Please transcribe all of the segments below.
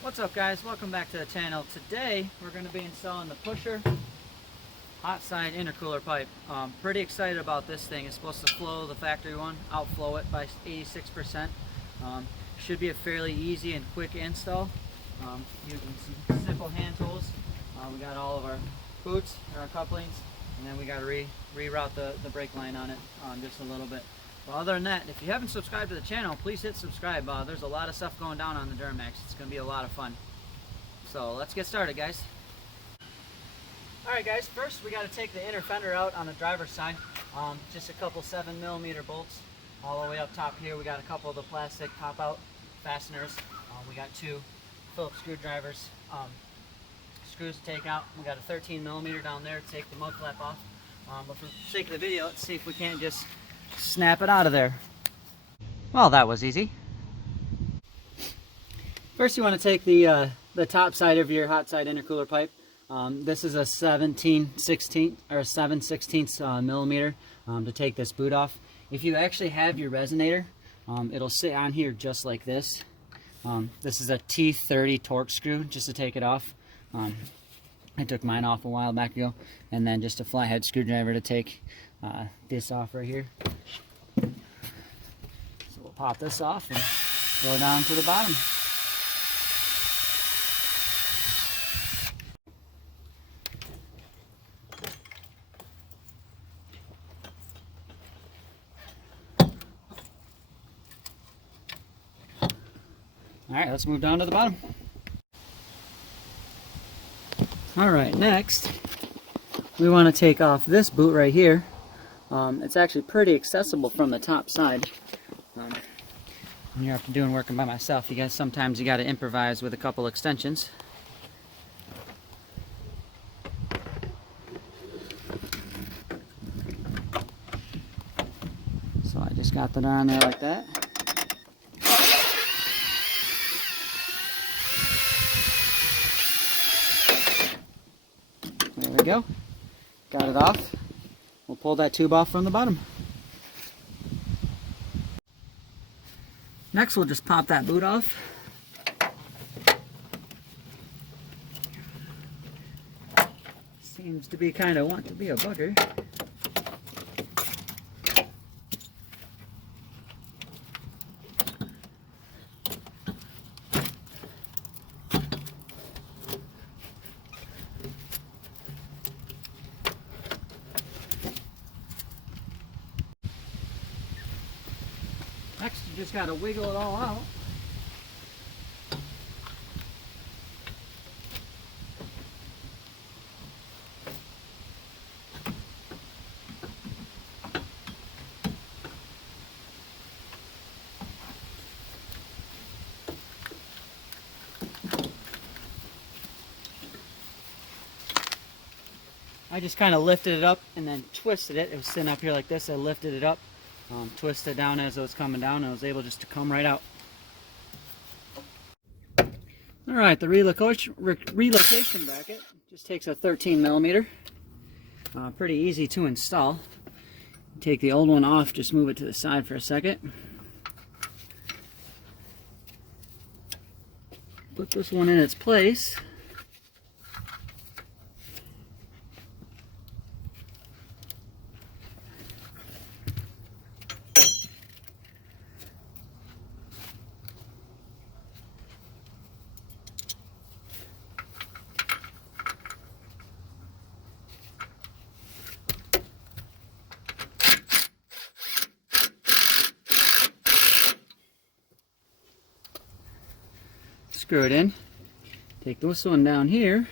What's up guys, welcome back to the channel. Today we're going to be installing the pusher hot side intercooler pipe. Pretty excited about this thing. It's supposed to flow the factory one, outflow it by 86%. Should be a fairly easy and quick install using some simple hand tools. We got all of our boots and our couplings, and then we got to reroute the brake line on it just a little bit. Well, other than that, if you haven't subscribed to the channel, please hit subscribe. There's a lot of stuff going down on the Duramax. It's going to be a lot of fun. So let's get started, guys. Alright guys, first we got to take the inner fender out on the driver's side. Just a couple 7mm bolts all the way up top here. We got a couple of the plastic pop-out fasteners. We got two Phillips screwdrivers, screws to take out. We got a 13mm down there to take the mud flap off. But for the sake of the video, let's see if we can't just snap it out of there. Well, that was easy. First you want to take the top side of your hot side intercooler pipe. This is a 7/16 millimeter to take this boot off. If you actually have your resonator, it'll sit on here just like this. This is a T30 torque screw just to take it off. I took mine off a while back ago, and then just a flathead screwdriver to take this off right here. So we'll pop this off and go down to the bottom. Alright, let's move down to the bottom. Alright, next we want to take off this boot right here. It's actually pretty accessible from the top side. When you're after doing working by myself, sometimes you got to improvise with a couple extensions. So I just got that on there like that. There we go. Got it off. We'll pull that tube off from the bottom. Next, we'll just pop that boot off. Seems to be kind of want to be a bugger. Next, you just got to wiggle it all out. I just kind of lifted it up and then twisted it. It was sitting up here like this. I lifted it up. Twisted it down as it was coming down, and I was able just to come right out. Alright, the relocation bracket just takes a 13mm. Pretty easy to install. Take the old one off, just move it to the side for a second. Put this one in its place. Screw it in. Take this one down here.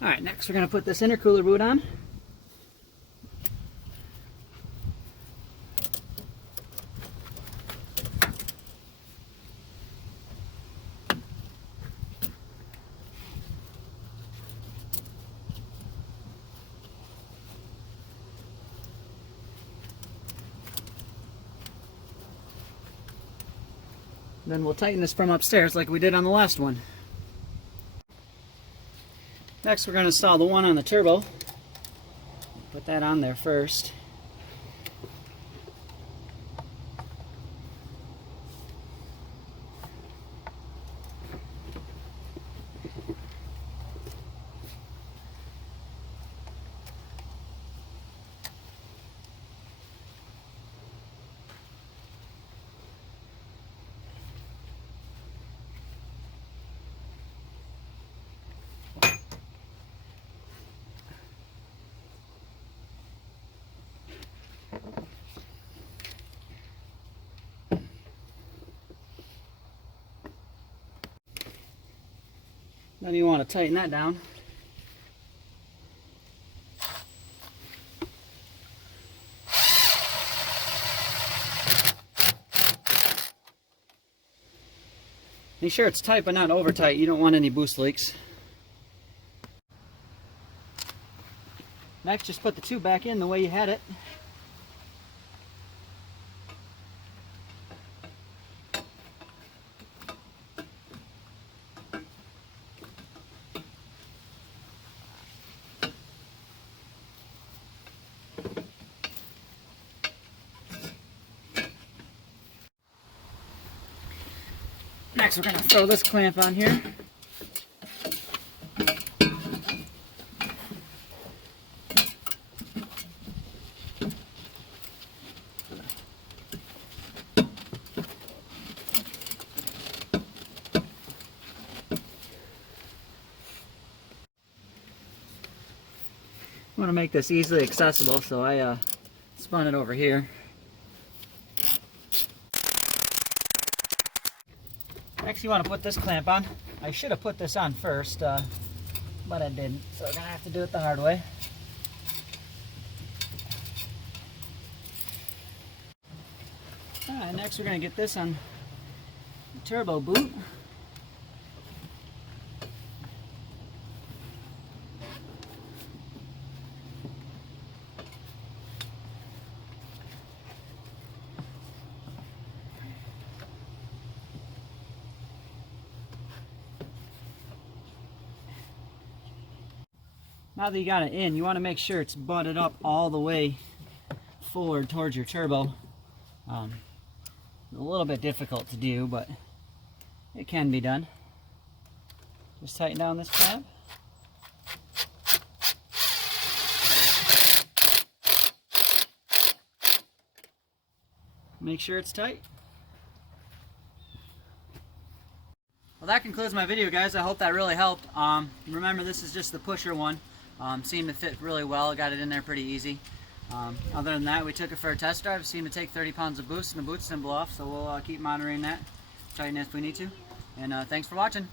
Alright, next we're going to put this intercooler boot on. Then we'll tighten this from upstairs like we did on the last one. Next we're going to install the one on the turbo. Put that on there first. Then you want to tighten that down. Make sure it's tight but not over tight. You don't want any boost leaks. Next, just put the tube back in the way you had it. Next, we're going to throw this clamp on here. I want to make this easily accessible, so I spun it over here. Next, you want to put this clamp on. I should have put this on first, but I didn't, so I'm going to have to do it the hard way. Alright, next we're going to get this on the turbo boot. Now that you got it in, you want to make sure it's butted up all the way forward towards your turbo. A little bit difficult to do, but it can be done. Just tighten down this clamp. Make sure it's tight. Well, that concludes my video, guys. I hope that really helped. Remember, this is just the pusher one. Seemed to fit really well. Got it in there pretty easy. Other than that, we took it for a test drive. Seemed to take 30 pounds of boost and the boot symbol off, so we'll keep monitoring that, tighten it if we need to. And thanks for watching.